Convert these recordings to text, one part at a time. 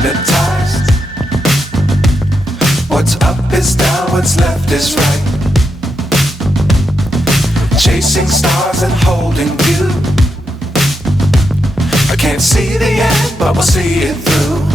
hypnotized. What's up is down, what's left is right. Chasing stars and holding you. I can't see the end, but we'll see it through.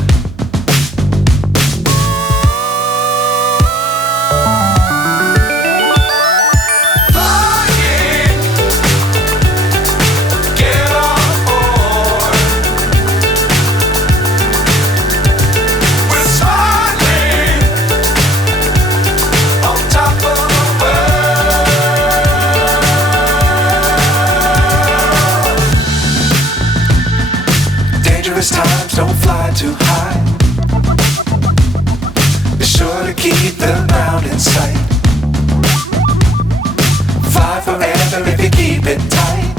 Times don't fly too high. Be sure to keep the ground in sight. Fly forever if you keep it tight.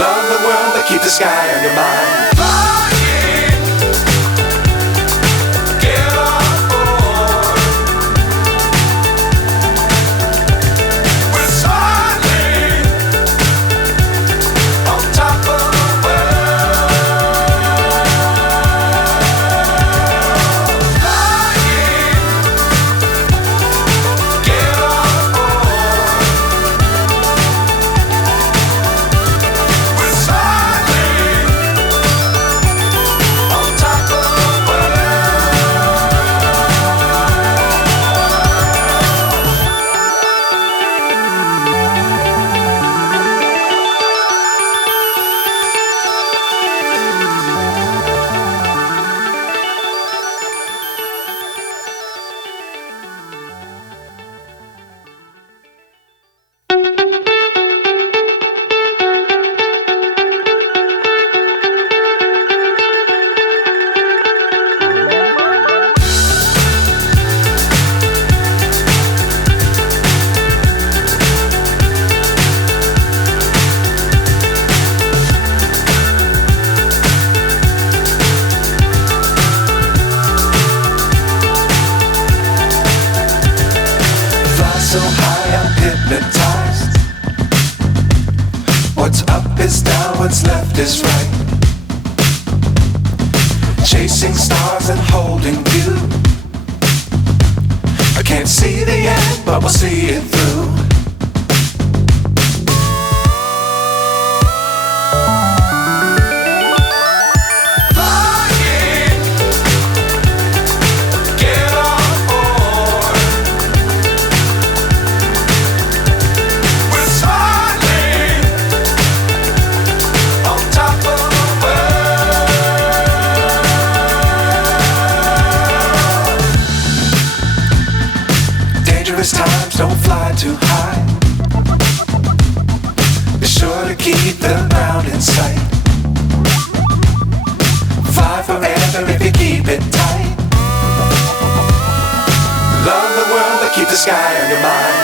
Love the world but keep the sky on your mind. So high I'm hypnotized. What's up is down, what's left is right. Chasing stars and holding you. I can't see the end, but we'll see it through. Times don't fly too high. Be sure to keep the ground in sight. Fly forever if you keep it tight. Love the world but keep the sky on your mind.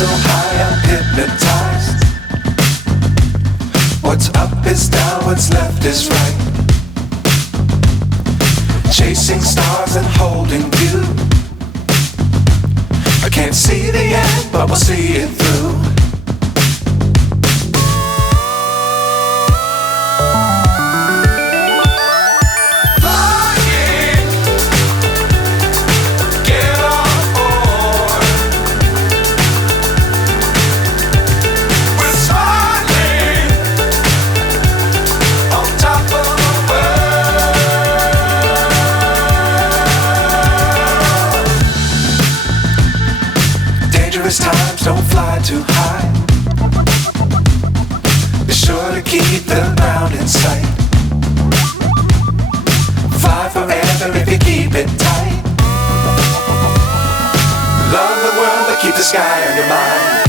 So high I'm hypnotized. What's up is down, what's left is right. Chasing stars and holding you. I Can't see the end, but we'll see it through. Flying, get on board. We're smiling on top of the world. Dangerous times, don't fly too high. Be sure to keep the ground in sight. Fly forever if you keep it tight. Love the world, but keep the sky on your mind.